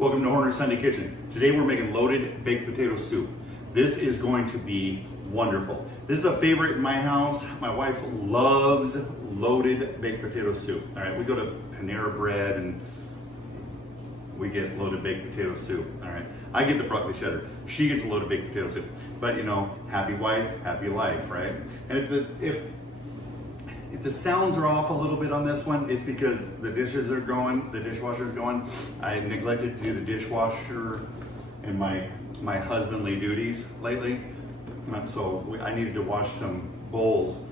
Welcome to Horner Sunday Kitchen. Today we're making loaded baked potato soup. This is going to be wonderful. This is a favorite in my house. My wife loves loaded baked potato soup. All right, we go to Panera Bread and we get loaded baked potato soup. All right, I get the broccoli cheddar. She gets loaded baked potato soup. But you know, happy wife, happy life, right? And if the sounds are off a little bit on this one, it's because the dishes are going, the dishwasher is going. I neglected to do the dishwasher and my husbandly duties lately. I needed to wash some bowls,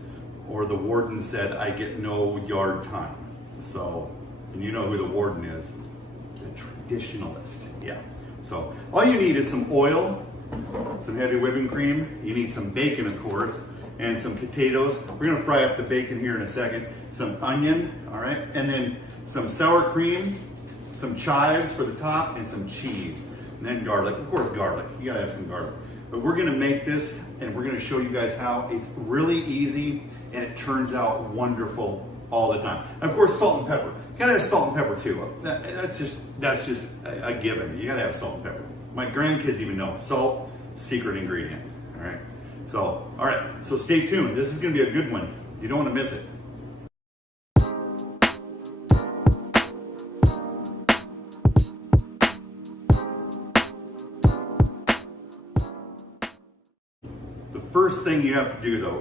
or the warden said I get no yard time. So, and you know who the warden is, the traditionalist, yeah. So all you need is some oil, some heavy whipping cream, you need some bacon of course, and some potatoes. We're gonna fry up the bacon here in a second. Some onion, all right? And then some sour cream, some chives for the top, and some cheese. And then garlic, of course garlic. You gotta have some garlic. But we're gonna make this, and we're gonna show you guys how. It's really easy, and it turns out wonderful all the time. And of course, salt and pepper. You gotta have salt and pepper too. That's just a given. You gotta have salt and pepper. My grandkids even know, salt, secret ingredient, all right? So, all right, so stay tuned. This is gonna be a good one. You don't wanna miss it. The first thing you have to do though,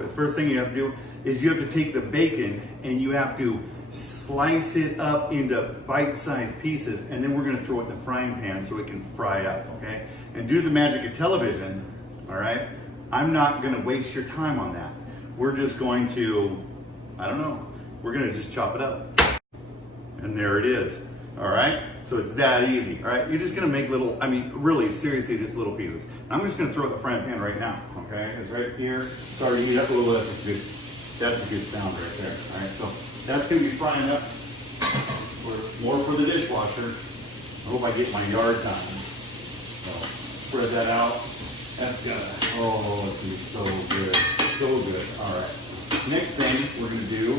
is you have to take the bacon and you have to slice it up into bite-sized pieces, and then we're gonna throw it in the frying pan so it can fry up, okay? And due to the magic of television, all right, I'm not gonna waste your time on that. We're just going to, we're gonna just chop it up. And there it is, all right? So it's that easy, all right? You're just gonna make little, really, seriously, just little pieces. I'm just gonna throw it in the frying pan right now, okay? It's right here. Sorry, you have a little, that's a good sound right there, all right? So that's gonna be frying up. More for the dishwasher. I hope I get my yard time. So spread that out. That's gonna, oh, it's gonna be so good, so good. All right. Next thing we're gonna do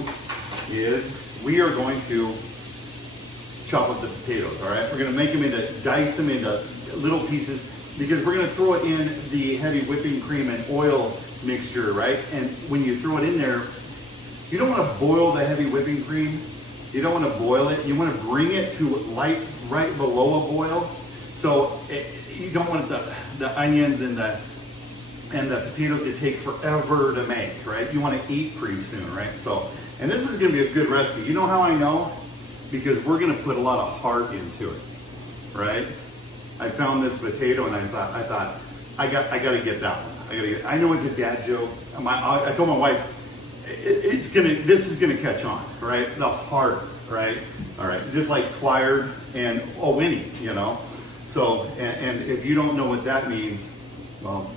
is we are going to chop up the potatoes. All right. We're gonna dice them into little pieces because we're gonna throw it in the heavy whipping cream and oil mixture, right? And when you throw it in there, you don't want to boil the heavy whipping cream. You don't want to boil it. You want to bring it to right below a boil. So you don't want the onions and the potatoes to take forever to make, right? You want to eat pretty soon, right? So, and this is going to be a good recipe. You know how I know? Because we're going to put a lot of heart into it, right? I found this potato and I thought I got to get that one. I know it's a dad joke. I told my wife this is gonna catch on, right? The heart, right? All right, just like Twired and Winnie, you know. So, and if you don't know what that means, well,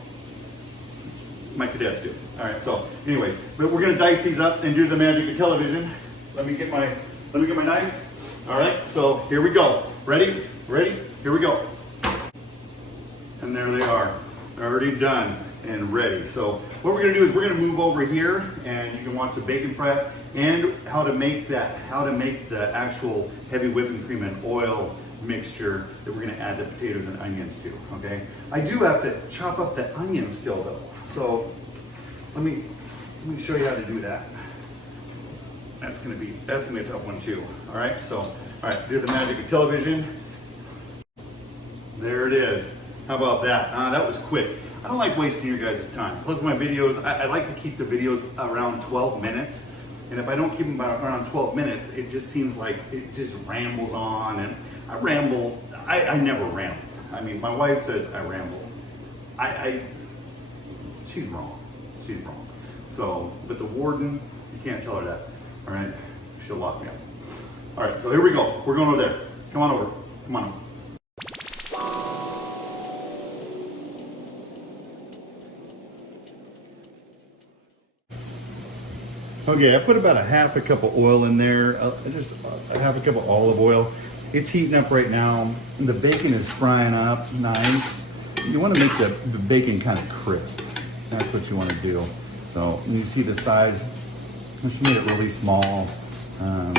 my cadets do. All right. So, anyways, but we're gonna dice these up and do the magic of television. Let me get my knife. All right. So here we go. Ready? Here we go. And there they are, already done and ready. So what we're gonna do is we're gonna move over here, and you can watch the bacon fry up and how to make the actual heavy whipping cream and oil mixture that we're gonna add the potatoes and onions to, okay? I do have to chop up the onions still though. So let me show you how to do that. That's gonna be a tough one too. All right, so, all right, do the magic of television. There it is. How about that? That was quick. I don't like wasting your guys' time. Plus my videos, I like to keep the videos around 12 minutes. And if I don't keep them around 12 minutes, it just seems like it just rambles on. And I ramble, I never ramble. I mean, my wife says I ramble. She's wrong. So, but the warden, you can't tell her that, all right? She'll lock me up. All right, so here we go. We're going over there. Come on over, come on. Okay, I put about a half a cup of oil in there, just a half a cup of olive oil. It's heating up right now, and the bacon is frying up nice. You want to make the bacon kind of crisp. That's what you want to do. So you see the size, I just made it really small. And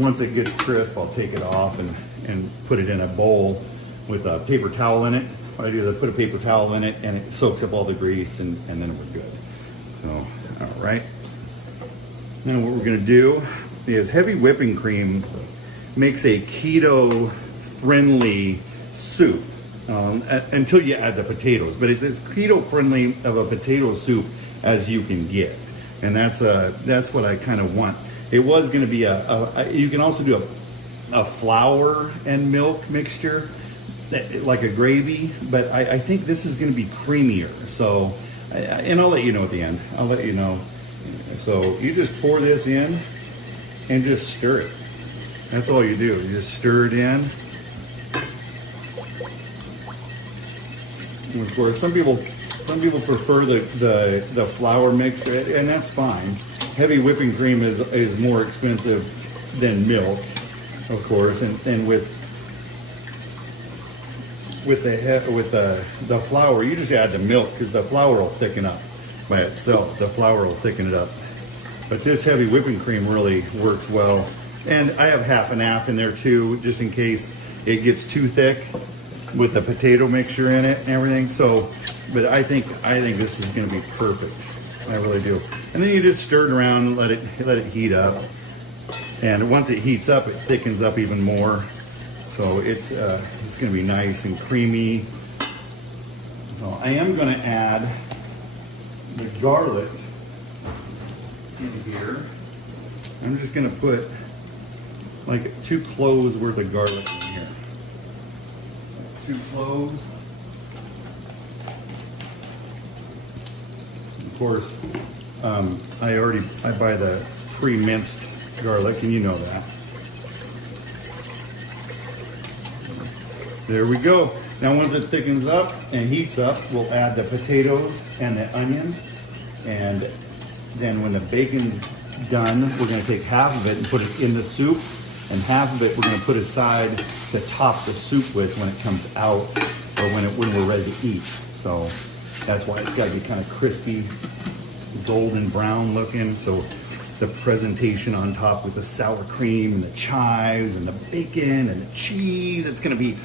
once it gets crisp, I'll take it off and and put it in a bowl with a paper towel in it. What I do is I put a paper towel in it and it soaks up all the grease, and then we're good. So, all right. Now what we're gonna do is heavy whipping cream makes a keto friendly soup until you add the potatoes, but it's as keto friendly of a potato soup as you can get. And that's what I kind of want. It was gonna be you can also do a flour and milk mixture, like a gravy, but I think this is going to be creamier. So, and I'll let you know at the end. I'll let you know. So you just pour this in and just stir it. That's all you do. You just stir it in. And of course, some people prefer the flour mix, and that's fine. Heavy whipping cream is more expensive than milk, of course, and with the flour, you just add the milk because the flour will thicken up by itself. The flour will thicken it up. But this heavy whipping cream really works well. And I have half and half in there too, just in case it gets too thick with the potato mixture in it and everything. So, but I think this is going to be perfect. I really do. And then you just stir it around and let it heat up. And once it heats up, it thickens up even more. So it's going to be nice and creamy. So I am going to add the garlic in here. I'm just going to put like 2 cloves worth of garlic in here. 2 cloves. Of course, I buy the pre-minced garlic, and you know that. There we go. Now once it thickens up and heats up, we'll add the potatoes and the onions. And then when the bacon's done, we're gonna take half of it and put it in the soup, and half of it we're gonna put aside to top the soup with when it comes out, or when we're ready to eat. So that's why it's gotta be kind of crispy, golden brown looking. So the presentation on top with the sour cream and the chives and the bacon and the cheese, it's gonna be,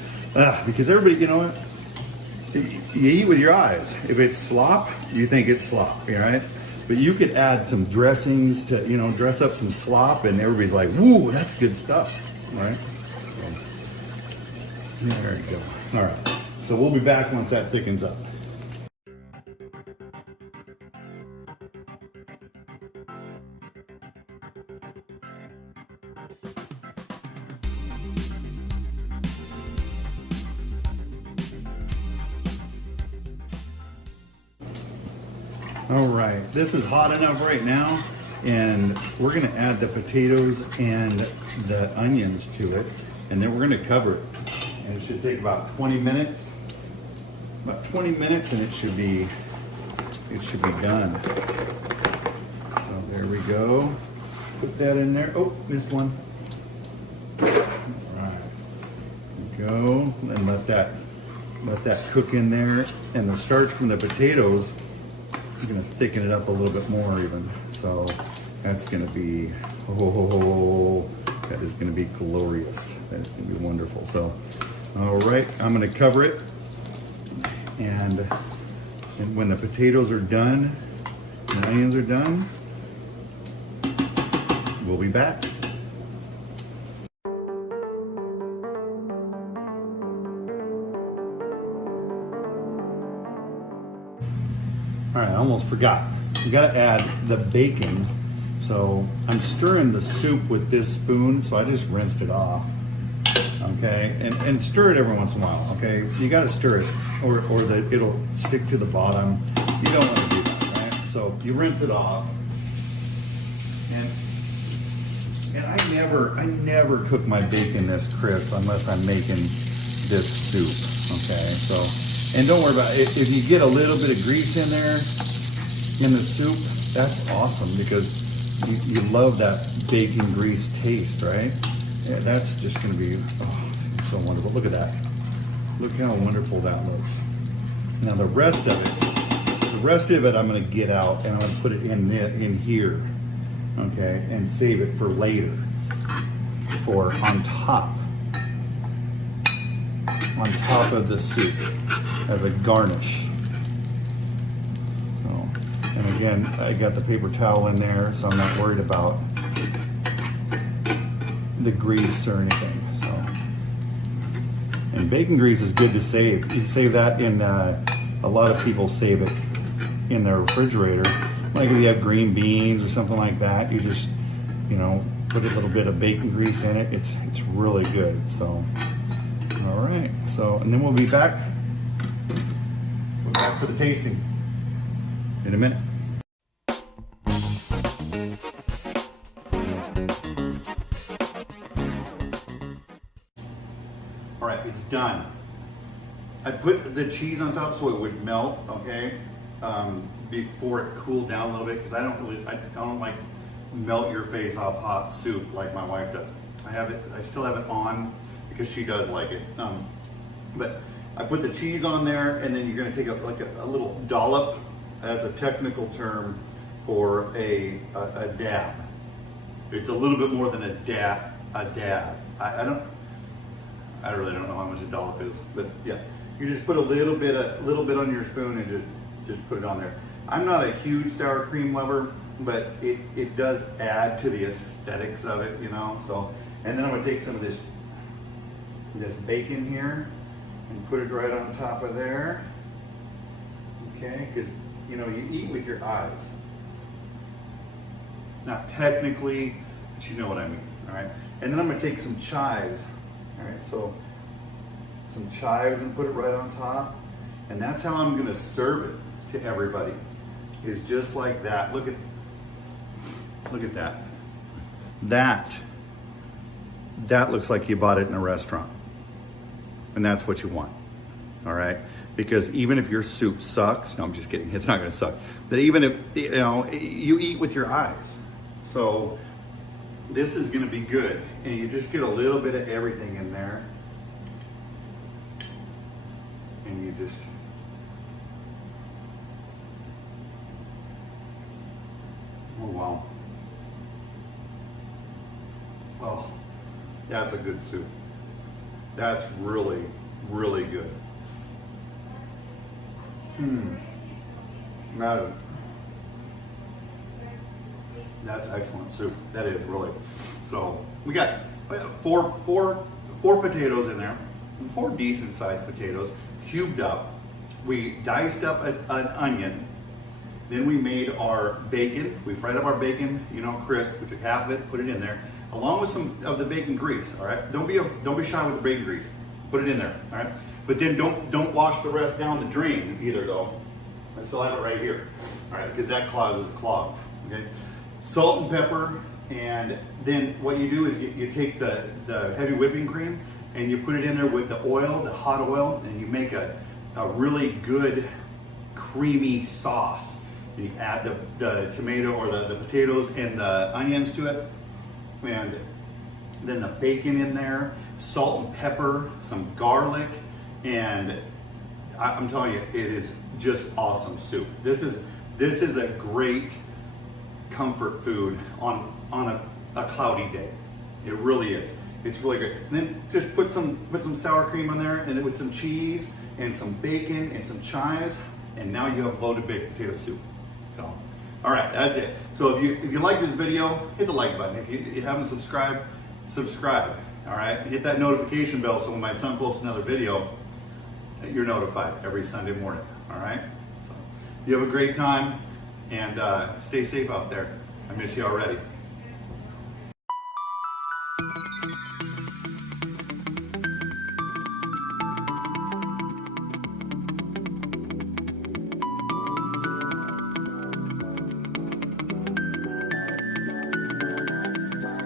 because everybody, you know what? You eat with your eyes. If it's slop, you think it's slop, right? But you could add some dressings to, dress up some slop, and everybody's like, "Woo, that's good stuff," right? So, there you go. All right. So we'll be back once that thickens up. All right, this is hot enough right now, and we're gonna add the potatoes and the onions to it, and then we're gonna cover it. And it should take about 20 minutes. About 20 minutes, and it should be done. So there we go. Put that in there. Oh, missed one. All right, there we go. And let that cook in there, and the starch from the potatoes, I'm gonna thicken it up a little bit more even. So that's gonna be, that is gonna be glorious. That is gonna be wonderful. So, all right, I'm gonna cover it. And when the potatoes are done, and the onions are done, we'll be back. All right, I almost forgot. You gotta add the bacon. So I'm stirring the soup with this spoon, so I just rinsed it off. Okay, and stir it every once in a while, okay? You gotta stir it, or it'll stick to the bottom. You don't wanna do that, right? So you rinse it off. And I never cook my bacon this crisp unless I'm making this soup, okay? So, and don't worry about it. If you get a little bit of grease in there in the soup, that's awesome, because you love that bacon grease taste, right? Yeah, that's just gonna be, it's gonna be so wonderful. Look at that. Look how wonderful that looks. Now the rest of it I'm gonna get out, and I'm gonna put it in here, okay, and save it for later, for on top. on top of the soup as a garnish. So, and again, I got the paper towel in there, so I'm not worried about the grease or anything. So, and bacon grease is good to save. You save that in, a lot of people save it in their refrigerator. Like if you have green beans or something like that, you just, you know, put a little bit of bacon grease in it. It's really good. So, all right. So, and then we'll be back. We're back for the tasting in a minute. All right, it's done. I put the cheese on top so it would melt, okay, before it cooled down a little bit, because I don't like melt your face off hot soup like my wife does. I still have it on because she does like it. But I put the cheese on there, and then you're gonna take a little dollop. That's a technical term for a dab. It's a little bit more than a dab. I really don't know how much a dollop is, but yeah, you just put a little bit on your spoon and just put it on there. I'm not a huge sour cream lover, but it does add to the aesthetics of it, you know. So, and then I'm gonna take some of this bacon here and put it right on top of there. Okay, because you know you eat with your eyes. Not technically, but you know what I mean. All right, and then I'm gonna take some chives. All right, so some chives and put it right on top, and that's how I'm gonna serve it to everybody. Is just like that. Look at that. That looks like you bought it in a restaurant, and that's what you want. All right, because even if your soup sucks, no, I'm just kidding. It's not gonna suck. But even if you know you eat with your eyes, so this is gonna be good, and you just get a little bit of everything in there, and you just. Oh wow. Oh, that's a good soup. That's really, really good. That's excellent soup. That is really. So we got four potatoes in there, 4 decent sized potatoes, cubed up. We diced up an onion. Then we made our bacon. We fried up our bacon, you know, crisp. We took half of it, put it in there, along with some of the bacon grease. All right, don't be shy with the bacon grease. Put it in there. All right, but then don't wash the rest down the drain either, though. I still have it right here. All right, because that causes clogs. Okay, salt and pepper, and then what you do is you take the heavy whipping cream and you put it in there with the oil, the hot oil, and you make a really good creamy sauce. You add the tomato or the potatoes and the onions to it, and then the bacon in there, salt and pepper, some garlic, and I'm telling you, it is just awesome soup. This is a great comfort food on a cloudy day. It really is. It's really good. And then just put some sour cream on there, and then with some cheese and some bacon and some chives, and now you have loaded baked potato soup. So, all right, that's it. So if you like this video, hit the like button. If you haven't subscribed, subscribe. All right, hit that notification bell so when my son posts another video, you're notified every Sunday morning. All right. So you have a great time, and stay safe out there. I miss you already.